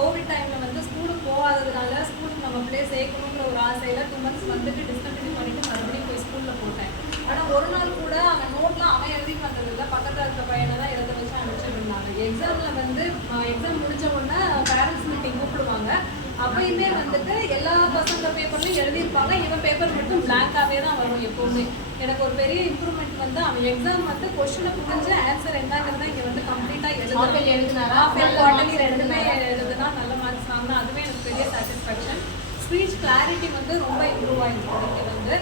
Covid டைமில் வந்து ஸ்கூலுக்கு போகாததுனால ஸ்கூலுக்கு நம்ம பிள்ளைய சேர்க்கணுன்ற ஒரு ஆசையில் 2 months வந்துட்டு டிஸ்கண்டினியூ பண்ணிவிட்டு மறுபடியும் போய் ஸ்கூலில் போட்டேன். ஆனால் ஒரு நாள் கூட அவன் நோட்லாம் அவன் எழுதிட்டு வந்ததில்லை, பக்கத்தில் இருக்க பையனை தான் எழுத வச்சு அனுப்பிச்சிருந்தாங்க. எக்ஸாமில் வந்து எக்ஸாம் முடிஞ்ச உடனே பேரண்ட்ஸ் மீட்டிங் கூப்பிடுவாங்க. அப்பயுமே வந்துட்டு எல்லா பசங்க பேப்பர்லையும் எழுதியிருப்பாங்க, இவன் பேப்பர் மட்டும் பிளாங்காகவே தான் வரும் எப்போவுமே. எனக்கு ஒரு பெரிய இம்ப்ரூவ்மெண்ட் வந்து அவன் எக்ஸாம் வந்து கொஸ்டினை புரிஞ்சு ஆன்சர் என்னங்கிறத இங்கே வந்து கம்ப்ளீட்டாக எழுதுனா ரெண்டுமே எழுதுனா நல்ல மார்க்ஸ் வாங்கினா அதுவே எனக்கு பெரிய சாட்டிஸ்ஃபேக்ஷன். ஸ்பீச் கிளாரிட்டி வந்து ரொம்ப இம்ப்ரூவ் ஆகிருக்கு இங்கே வந்து.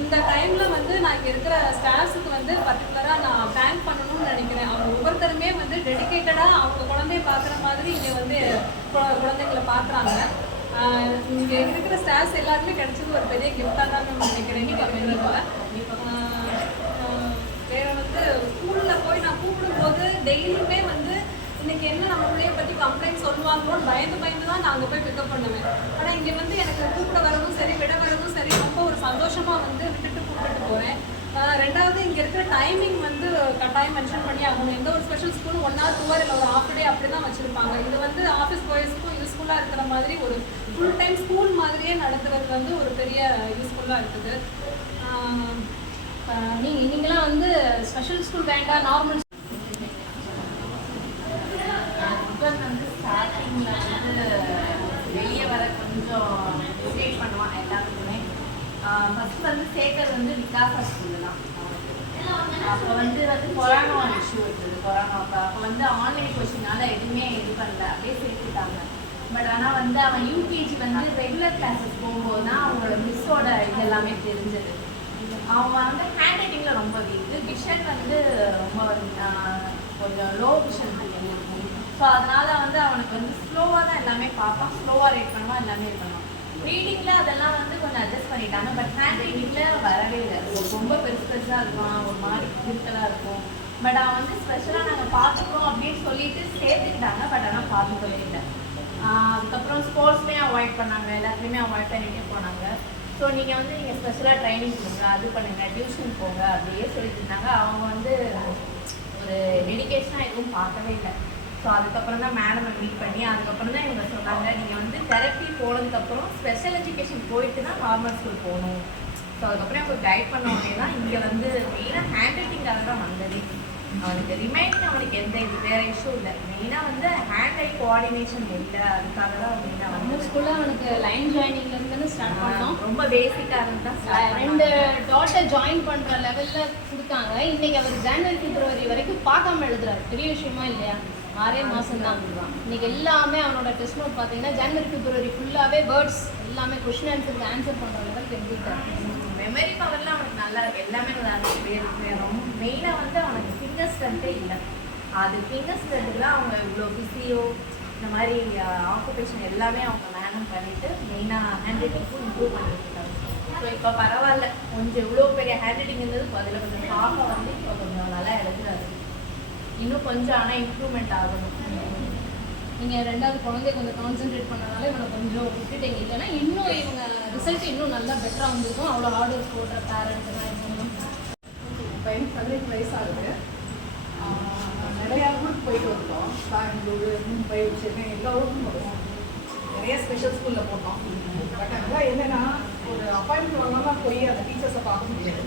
இந்த டைமில் வந்து நான் இங்கே இருக்கிற ஸ்டாஃப்ஸுக்கு வந்து பர்டிகுலராக நான் தேங்க் பண்ணணும்னு நினைக்கிறேன். அவங்க ஒவ்வொருத்தருமே வந்து டெடிக்கேட்டடாக அவங்க குழந்தைய பார்க்குற மாதிரி இங்கே வந்து குழந்தைங்களை பார்க்குறாங்க. இங்கே இருக்கிற ஸ்டாஃப்ஸ் எல்லாருமே கிடைச்சது ஒரு பெரிய கிஃப்டாக தான் நான் நினைக்கிறேன். வேறு வந்து ஸ்கூலில் போய் நான் கூப்பிடும்போது டெய்லியுமே வந்து இன்னைக்கு என்ன நம்ம பிள்ளைய பற்றி கம்ப்ளைண்ட் சொல்லுவாங்களோன்னு பயந்து தான் நான் அங்கே போய் பிக்கப் பண்ணுவேன். ஆனால் இங்கே வந்து எனக்கு கூப்பிட வரதும் சரி விட வரதும் சரி ரொம்ப ஒரு சந்தோஷமாக வந்து விட்டுட்டு கூப்பிட்டு போகிறேன். ரெண்டாவது இங்கே இருக்கிற டைமிங் வந்து கட்டாயம் மென்ஷன் பண்ணி ஆகணும். எந்த ஒரு ஸ்பெஷல் ஸ்கூலும் 1 hour 2 hour இல்லை ஒரு ஹாஃப் டே அப்படி தான் வச்சுருப்பாங்க. இது வந்து ஆஃபீஸ் கோயர்ஸ்க்கும் யூஸ்ஃபுல்லாக இருக்கிற மாதிரி ஒரு ஃபுல் டைம் ஸ்கூல் மாதிரியே நடத்துறது வந்து ஒரு பெரிய யூஸ்ஃபுல்லாக இருக்குது. நீங்களாம் வந்து ஸ்பெஷல் ஸ்கூல் வேண்டாம் நார்மல் வந்து ஸ்டார்டிங்கில் வந்து வெளியே வர கொஞ்சம் ஸ்டேட் பண்ணுவான் எல்லாத்துக்குமே. ஃபஸ்ட்டு வந்து சேர்க்கறது வந்து விகாசா ஸ்கூலில் தான். அப்போ வந்து கொரோனா இஷ்யூ இருக்குது. கொரோனா அப்போ வந்து ஆன்லைன் கோச்சிங்னால எதுவுமே இது பண்ணல, அப்படியே சேர்த்துட்டாங்க. பட் ஆனால் வந்து அவன் யூகேஜி வந்து ரெகுலர் கிளாஸஸ் போகும்போது தான் அவங்களோட மிஸ்ஸோட இது எல்லாமே தெரிஞ்சது. அவங்க வந்து ஹேண்ட் ரைட்டிங்கில் ரொம்ப வீக்கு, விஷன் வந்து ரொம்ப கொஞ்சம் லோ விஷன் இருக்கும். ஸோ அதனால் வந்து அவனுக்கு வந்து ஸ்லோவாக தான் எல்லாமே பார்ப்பான், ஸ்லோவாக ரேட் பண்ணுவான், எல்லாமே இது பண்ணுவான். ரீடிங்கில் அதெல்லாம் வந்து கொஞ்சம் அட்ஜஸ்ட் பண்ணிட்டாங்க. பட் ஹேண்ட் ரைட்டிங்கில் வரவே இல்லை, ரொம்ப பெருசாக இருக்கும், ஒரு மாதிரி கிரிக்கலாக இருக்கும். பட் அவன் வந்து ஸ்பெஷலாக நாங்கள் பார்த்துக்குறோம் அப்படின்னு சொல்லிட்டு சேர்த்துக்கிட்டாங்க. பட் ஆனால் பார்த்துக்கவே இல்லை. அதுக்கப்புறம் ஸ்போர்ட்ஸ்லேயும் அவாய்ட் பண்ணாங்க, எல்லாத்துலேயுமே அவாய்ட் பண்ணிகிட்டே போனாங்க. ஸோ நீங்கள் வந்து நீங்கள் ஸ்பெஷலாக ட்ரைனிங் கொடுங்க, அது பண்ணுங்கள், டியூஷன் போங்க அப்படியே சொல்லிட்டு இருந்தாங்க. அவங்க வந்து ஒரு டெடிகேஷனாக எதுவும் பார்க்கவே இல்லை. ஸோ அதுக்கப்புறம் தான் மேடமை மீட் பண்ணி அதுக்கப்புறம் தான் இவங்க சொன்னாங்க, நீங்கள் வந்து தெரப்பி போனதுக்கப்புறம் ஸ்பெஷல் எஜுகேஷன் போயிட்டு தான் நார்மல் ஸ்கூல் போகணும். ஸோ அதுக்கப்புறம் அவங்க கைட் பண்ண உடனே தான் இங்கே வந்து மெயினாக ஹேண்ட் ரைட்டிங்காக தான் வந்தது. அவனுக்கு ரிமைனிங் அவனுக்கு எந்த இது வேறு இஷ்யூ இல்லை. மெயினாக வந்து ஹேண்ட் ரைட் கோஆர்டினேஷன் இல்லை, அதுக்காக தான் மெயினாக வந்து ஸ்கூலில் அவனுக்கு லைன் ஜாயினிங்லேருந்து ஸ்டார்ட் பண்ணோம். ரொம்ப பேசிக்காக இருந்து தான் 2 டாட்டர் ஜாயின் பண்ணுற லெவலில் கொடுத்தாங்க. இன்றைக்கி அவர் ஜனவரி பிப்ரவரி வரைக்கும் பார்க்காம எழுதுறாரு. பெரிய விஷயமா இல்லையா? 6 மாதம் தான். இன்றைக்கி எல்லாமே அவனோட டெஸ்ட் நோட் பார்த்தீங்கன்னா ஜனவரி பிப்ரவரி ஃபுல்லாகவே வேர்ட்ஸ் எல்லாமே கொஷின் ஆன்சர் பண்ணுற லெவலுக்கு எழுதிட்டார். மெமரி பவர்லாம் அவனுக்கு நல்லா இருக்குது, எல்லாமே நல்லா இருக்குது. ரொம்ப மெயினாக வந்து அவனுக்கு ஃபிங்கர் ஸ்ட்ரென்த்தே இல்லை. அது ஃபிங்கர் ஸ்ட்ரென்த்துலாம் அவங்க இவ்வளோ பிஸியோ இந்த மாதிரி ஆக்குபேஷன் எல்லாமே அவங்க மேனேஜ் பண்ணிவிட்டு மெயினாக ஹேண்ட் ரைட்டிங்க்கும் இம்ப்ரூவ் பண்ணிட்டுருக்காங்க. ஸோ இப்போ பரவாயில்ல, கொஞ்சம் இவ்வளோ பெரிய ஹேண்ட் ரைட்டிங் இருந்தது அதில் கொஞ்சம் பாப்பா வந்து இப்போ கொஞ்சம் நல்லா எழுதுறாரு. இன்னும் கொஞ்சம் ஆனால் இம்ப்ரூவ்மெண்ட் ஆகணும். நீங்கள் 2வது குழந்தைய கொஞ்சம் கான்சென்ட்ரேட் பண்ணனால இவனை கொஞ்சம் விட்டுட்டீங்க. இல்லைன்னா இன்னும் இவங்க ரிசல்ட் இன்னும் நல்லா பெட்டராக வந்திருக்கும். அவ்வளோ ஹார்ட் ஒர்க் போடுற பேரண்ட்ஸ் தான் இருக்கணும். பையன் 18 வயசு ஆகுது. நிறையா ஊருக்கு போயிட்டு வந்தோம். பெங்களூரு, மும்பை, சென்னை எல்லா ஊருக்கும் போடுவோம். நிறைய ஸ்பெஷல் ஸ்கூலில் போட்டோம். பட் அங்கே என்னென்னா ஒரு அப்பாயின்மெண்ட் வாங்கினா போய் அந்த டீச்சர்ஸை பார்க்க முடியாது.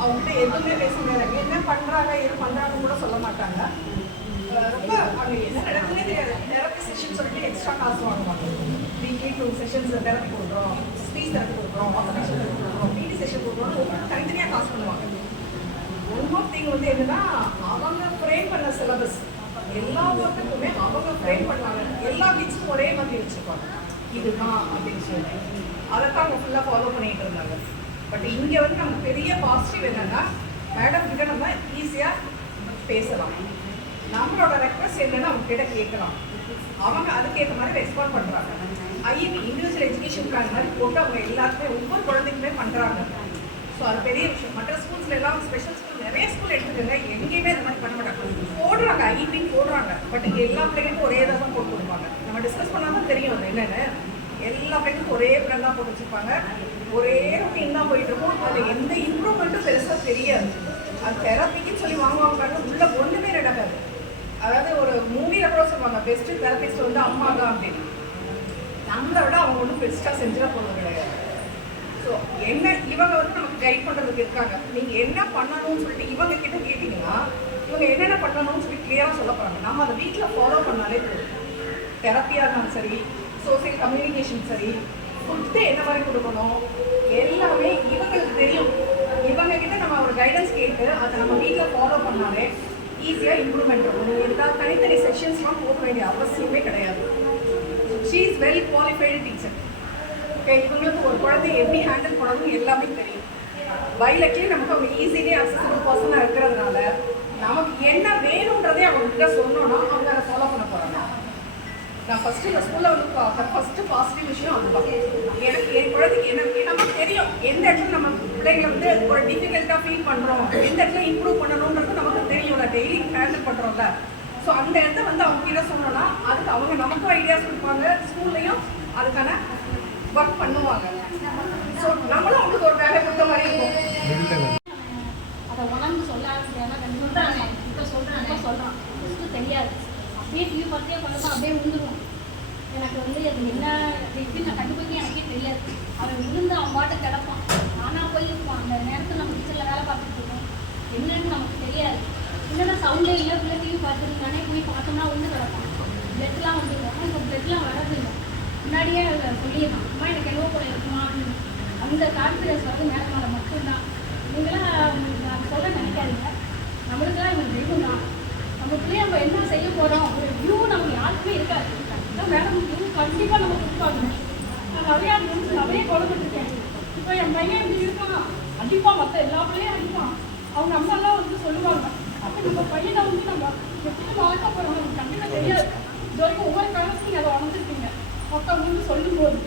அவங்ககிட்ட எதுவுமே பேச முடியாது. என்ன பண்ணுறாங்க எது பண்ணுறாங்கன்னு கூட சொல்ல மாட்டாங்க. ரொம்ப அங்கே என்ன நடக்குதுன்னே தெரியாது. தெரப்பி செஷன் சொல்லிட்டு எக்ஸ்ட்ரா காசு வாங்குவாங்க. வீக்லி 2 செஷன்ஸ் தெரப்பி கொடுக்குறோம், ஸ்பீச் தெரப்பி கொடுக்குறோம், ஆப்பரேஷன் தெரப்பி கொடுக்குறோம், பிடி செஷன் கொடுக்குறோம், ஒவ்வொரு தனித்தனியாக காசு பண்ணுவாங்க. ஒன் மோர் திங் வந்து என்னன்னா அவங்க ஃப்ரேம் பண்ண சிலபஸ் எல்லா ஒர்க்குமே அவங்க ஃப்ரேம் பண்ணாங்க. எல்லா கிட்ஸும் ஒரே மாதிரி வச்சுருப்பாங்க, இதுதான் அப்படின்னு சொல்லி அதைத்தான் அவங்க ஃபுல்லாக ஃபாலோ பண்ணிகிட்டு இருந்தாங்க. பட் இங்கே வந்து நமக்கு பெரிய பாசிட்டிவ் என்னென்னா மேடம் கிட்ட நம்ம ஈஸியாக பேசலாம். நம்மளோட ரெக்வஸ்ட் என்னென்னு அவங்க கிட்ட கேட்கலாம். அவங்க அதுக்கேற்ற மாதிரி ரெஸ்பாண்ட் பண்ணுறாங்க. ஐஇபி இண்டிவிஜுவல் எஜுகேஷன் பிளான் மாதிரி போட்டு அவங்க எல்லாருக்குமே ஒவ்வொரு குழந்தைக்குமே பண்ணுறாங்க. ஸோ அது பெரிய விஷயம். மற்ற ஸ்கூல்ஸில் எல்லாம் ஸ்பெஷல் ஸ்கூல் நிறைய ஸ்கூல் எடுத்துக்கோங்க, எங்கேயுமே இந்த மாதிரி பண்ண மாட்டாங்க. போடுறாங்க, ஐஇபி போடுறாங்க. பட் இங்கே எல்லா பிள்ளைங்களுக்கும் ஒரே இதாக தான் போட்டு கொடுப்பாங்க. நம்ம டிஸ்கஸ் பண்ணால் தான் தெரியும் அது என்னென்னு. எல்லா பிள்ளைங்களுக்கும் ஒரே பிளான் தான் போட்டு வச்சுருப்பாங்க, ஒரே ரொட்டீன் தான் போயிட்டு இருக்கும். அது எந்த இம்ப்ரூவ்மெண்ட்டும் பெருசாக தெரியாது. அது தெரப்பிக்குன்னு சொல்லி வாங்குவாங்க, உள்ள ஒன்றுமே நடக்காது. அதாவது ஒரு மூவியில் கூட சொல்லுவாங்க பெஸ்ட் தெரபிஸ்ட் வந்து அம்மா தான் அப்படின்னு. நம்மளை விட அவங்க ஒன்றும் பெஸ்ட்டாக செஞ்சிட போகிறது கிடையாது. ஸோ என்ன இவங்க வந்து நமக்கு கைட் பண்ணுறதுக்கு இருக்காங்க. நீங்கள் என்ன பண்ணணும்னு சொல்லிட்டு இவங்க கிட்ட கேட்டிங்கன்னா இவங்க என்னென்ன பண்ணணும்னு சொல்லி கிளியராக சொல்ல போகிறாங்க. நம்ம அதை வீட்டில் ஃபாலோ பண்ணாலே போதும். தெரப்பியாக இருந்தாலும் சரி, சோசியல் கம்யூனிகேஷன் சரி, ஃபுட்டு என்ன மாதிரி கொடுக்கணும் எல்லாமே இவங்களுக்கு தெரியும். இவங்க கிட்ட நம்ம ஒரு கைடன்ஸ் கேட்டு அதை நம்ம வீட்டில் ஃபாலோ பண்ணாலே ஈஸியாக இம்ப்ரூவ்மெண்ட் இருக்கும். நீங்கள் எல்லா தனித்தனி செஷன்ஸ்லாம் போக வேண்டிய அவசியமே கிடையாது. She is very qualified teacher. Okay, இவங்களுக்கு ஒரு குழந்தைய எப்படி ஹேண்டில் பண்ணணும் எல்லாமே தெரியும். பைலட்லேயே நமக்கு அவங்க ஈஸிலி அக்சசபிள் பர்சனாக இருக்கிறதுனால நமக்கு என்ன வேணுன்றதே அவங்ககிட்ட சொன்னோன்னா அவங்க அதை ஃபாலோ பண்ண போகிறாங்க. நான் ஃபஸ்ட்டு இந்த ஸ்கூலில் வந்து ஃபஸ்ட்டு பாசிட்டிவ் விஷயம் அதுதான். எனக்கு என் குழந்தைக்கு எனக்கு நமக்கு தெரியும் எந்த இடத்துல நம்ம பிள்ளைங்களை வந்து ஒரு டிஃபிகல்ட்டாக ஃபீல் பண்ணுறோம், எந்த இடத்துல இம்ப்ரூவ் பண்ணணுன்றது நமக்கு தெரியும்ல, டெய்லி ஹேண்டில் பண்ணுறோம்ல. ஸோ அந்த இடத்த வந்து அவங்க கிட்ட சொன்னோன்னா அதுக்கு அவங்க நமக்கும் ஐடியாஸ் கொடுப்பாங்க, ஸ்கூல்லையும் அதுக்கான ஒர்க் பண்ணுவாங்க. ஸோ நம்மளும் அவங்களுக்கு ஒரு வேலை கொடுத்த மாதிரி இருக்கும். அதை உணர்ந்து சொல்லாது சொல்கிறாங்க, இப்போ சொல்கிறான் ஃபஸ்ட்டு தெரியாது. அப்படியே டிவி பார்த்தியே பார்த்தா அப்படியே விழுந்துருவோம். எனக்கு வந்து அது என்ன எப்படி நான் கண்டுபிடிக்க எனக்கே தெரியாது. அவன் விழுந்து அவன் பாட்டு கிடப்பான், நானாக போய் இருப்பான். அந்த நேரத்தில் நம்ம கிச்சனில் வேலை பார்த்துட்டு இருக்கோம், என்னன்னு நமக்கு தெரியாது. என்னென்ன சவுண்டே இல்லை, பிள்ளை டிவி பார்த்துருந்தானே போய் பார்த்தோம்னா வந்து கிடப்பான். பிளட்லாம் வந்துருக்கும். ஆனால் இப்போ பிளட்லாம் வரதில்லை. முன்னாடியே சொல்லியிருக்கான், அம்மா எனக்கு என்னவோ போல இருக்குமா அப்படின்னு. அந்த கான்ஃபிடன்ஸ் வந்து மேலே மட்டும்தான். நீங்களாம் நான் சொல்ல நினைக்காதீங்க, நம்மளுக்கெல்லாம் இவன் தெய்வம் தான். நம்ம பிள்ளைய நம்ம என்ன செய்ய போகிறோம் ஒரு வியூ நமக்கு யாருக்குமே இருக்காது. மேடம் வியூ கண்டிப்பாக நம்ம கொடுப்பாங்க. நான் நிறைய குழந்தைருக்கேன். இப்போ என் பையன் இப்படி இருக்கான், அடிப்பான், மற்ற எல்லா பிள்ளையும் அடிப்பான். அவங்க அம்மாலாம் வந்து சொல்லுவாங்க, அப்போ நம்ம பையனை வந்து நம்ம எப்படி வளர்க்க போகிறோம் நமக்கு கண்டிப்பாக தெரியாது. இது வரைக்கும் ஒவ்வொரு காலத்துக்கும் நீங்கள் அதை வளர்ந்துருக்கீங்க. மொத்தம் வந்து சொல்லும்போது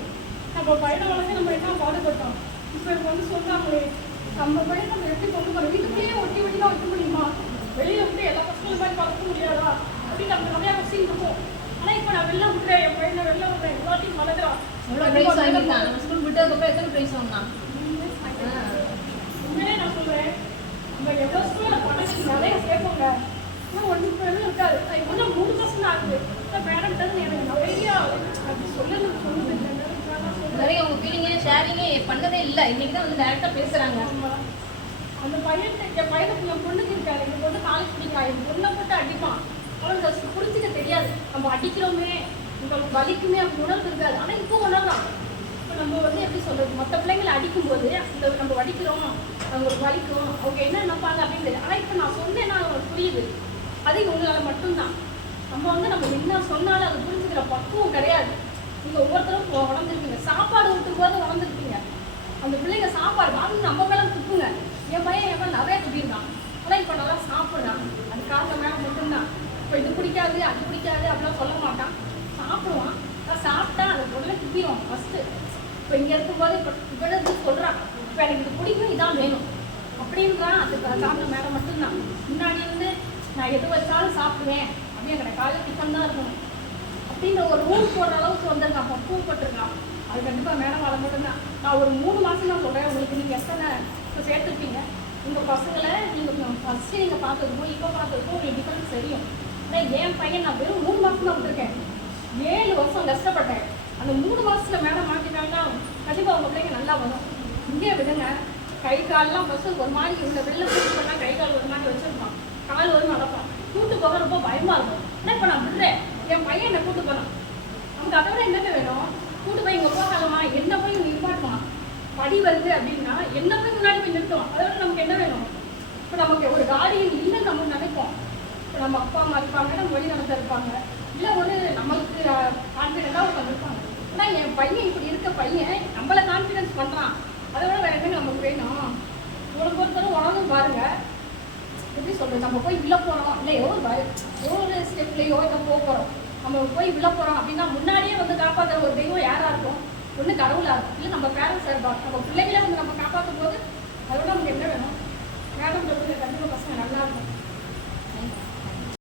நம்ம பையனை வளர்ந்து நம்ம என்ன பாடுபட்டோம். இப்போ இவங்க வந்து சொன்னாங்களே நம்ம பையனை நம்ம எப்படி கொண்டு போகிறோம், வீட்டுக்குள்ளேயே ஒட்டி தான் வைக்க முடியுமா, வெளியில் விட்டு எல்லா பசங்களும் மாதிரி வளர்க்க முடியாதா அப்படின்னு நம்ம நிறையா கொஸ்டின் இருக்கும். ஆனால் இப்போ நான் வெளில விட்டுறேன், என் பையனை வெளில விடுறேன், எல்லாத்தையும் வளர்க்குறான். ஸ்கூல் விட்டதுக்கப்புறம் எத்தனை ப்ரைஸ் வாங்கினா? உண்மையிலே நான் சொல்கிறேன், நம்ம எவ்வளோ ஸ்கூலில் பணத்துக்கு நிறைய சேர்ப்போங்க, ஆனால் ஒன்று பேரும் இருக்காது. இப்போ வந்து 3% ஆகுது. பேரண்ட் வந்து எனக்கு நிறையா அப்படி சொல்லுது நிறைய உங்கள் ஃபீலிங்கே ஷேரிங்கே பண்ணதே இல்லை. இன்றைக்கி தான் வந்து டேரெக்டாக பேசுகிறாங்க. அந்த பையன் என் பையனுக்கு என் பொண்ணுக்கு இருக்காரு, என் பொண்ணு காலேஜ் படிக்கா, என் பொண்ணை போட்டு அடிப்பான். அவனுக்கு புரிஞ்சுக்க தெரியாது, நம்ம அடிக்கிறோமே உங்களுக்கு வலிக்குமே அப்படி உணர்வு இருக்காது. ஆனால் இப்போ உணர்றான். இப்போ நம்ம வந்து எப்படி சொல்கிறது, மற்ற பிள்ளைங்களை அடிக்கும்போது இந்த நம்ம வலிக்கிறோம், அவங்களுக்கு வலிக்கும், அவங்க என்ன நினைப்பாங்க அப்படின்றது. ஆனால் இப்போ நான் சொன்னேன்னா அவங்களுக்கு புரியுது. அது உங்களால் மட்டும்தான். நம்ம வந்து நம்ம என்ன சொன்னாலும் அதை புரிஞ்சுக்கிற பக்குவம் கிடையாது. நீங்கள் ஒவ்வொருத்தரும் உடஞ்சிருப்பீங்க, சாப்பாடு ஊட்டும் போது உடஞ்சிருப்பீங்க. அந்த பிள்ளைங்க சாப்பாடு வாங்கி நம்ம மேலே துப்புங்க. என் பையன் என் மேலே நிறைய துப்பியிருக்கான், ஆனால் இப்போ நல்லா சாப்பிட்றான். அது காரணம் மேலே மட்டும்தான். இப்போ இது பிடிக்காது அது பிடிக்காது அப்படிலாம் சொல்ல மாட்டான், சாப்பிடுவான். சாப்பிட்டா அந்த பொருளை துப்பிடுவான் ஃபஸ்ட்டு. இப்போ இங்கே இருக்கும்போது இப்போ இது சொல்கிறான், இப்போ எனக்கு இது பிடிக்கும், இதான் வேணும் அப்படின்றான். அதுக்கு காரணம் மேலே மட்டும்தான். முன்னாடி வந்து நான் எது வச்சாலும் சாப்பிடுவேன் அப்படின்னு எனக்கு காலையில் டிஃபன் தான் இருக்கணும் அப்படின்ற ஒரு ரூல் போடுற அளவுக்கு வந்திருக்கான், பக்குவப்பட்டிருக்கான். அது கண்டிப்பாக மேடம் அதை மட்டும்தான். நான் ஒரு 3 மாதம் தான் சொல்கிறேன். உங்களுக்கு நீங்கள் எத்தனை இப்போ சேர்த்துருப்பீங்க உங்கள் பசங்களை, நீங்கள் ஃபஸ்ட்டு நீங்கள் பார்த்ததுக்கும் இப்போ பார்த்ததுக்கும் உங்களுக்கு டிஃபரன்ஸ் தெரியும். ஆனால் என் பையன் நான் வெறும் 3 மாதம் தான் விட்டுருக்கேன், 7 வருஷம் கஷ்டப்பட்டேன். அந்த 3 மாதத்தில் மேடம் மாற்றிட்டாங்கன்னா கண்டிப்பாக உங்கள் பிள்ளைங்க நல்லா வரும். இங்கே விடுங்க, கை காலெலாம் ஃபஸ்ட்டு ஒரு மாதிரி இந்த வெளில கூட்டு பண்ணால் கை கால் ஒரு மாதிரி வச்சுருப்பான், கால் ஒரு நடப்பான், கூட்டு போக ரொம்ப பயமாக இருக்கும். ஆனால் இப்போ நான் விடுறேன், என் பையன் என்னை கூட்டு போனான். நமக்கு அதை விட என்னென்ன வேணும், கூட்டு போய் இங்கே போகலாமா, என்ன போய் இங்கே நிப்பாட்டுவான், படி வருது அப்படின்னா என்ன போய் முன்னாடி போய் நிறுத்துவோம். அதோட நமக்கு என்ன வேணும், இப்போ நமக்கு ஒரு கார்டியன் இல்லைன்னு நம்ம நினைப்போம். இப்போ நம்ம அப்பா அம்மா இருப்பாங்க, நம்ம வழி நடத்த இருப்பாங்க, இல்லை ஒரு நம்மளுக்கு கான்ஃபிடென்ட்டாக ஒருத்தவங்க இருப்பாங்க. ஆனால் என் பையன் இப்படி இருக்க பையன் நம்மளை கான்ஃபிடென்ஸ் பண்ணுறான், அதை விட வேறு என்ன நமக்கு வேணும். உங்களை பொறுத்தவரை உணர்ந்து பாருங்கள். எப்படி சொல்கிறது, நம்ம போய் உள்ளே போகிறோம், இல்லை ஒரு ஸ்டெப்லேயோ இதை போகிறோம், நம்ம போய் உள்ளே போகிறோம் அப்படின்னா முன்னாடியே வந்து காப்பாற்றுற ஒரு தெய்வம் யாராக இருக்கும், ஒன்று கடவுளாக இருக்கும், இல்லை நம்ம பேரண்ட்ஸாக இருப்பாங்க. நம்ம பிள்ளைகளை வந்து நம்ம காப்பாற்றும் போது அதோட நமக்கு என்ன வேணும். மேடம் சொல்லுங்கள், கண்டிப்பாக பசங்க நல்லா இருக்கும்.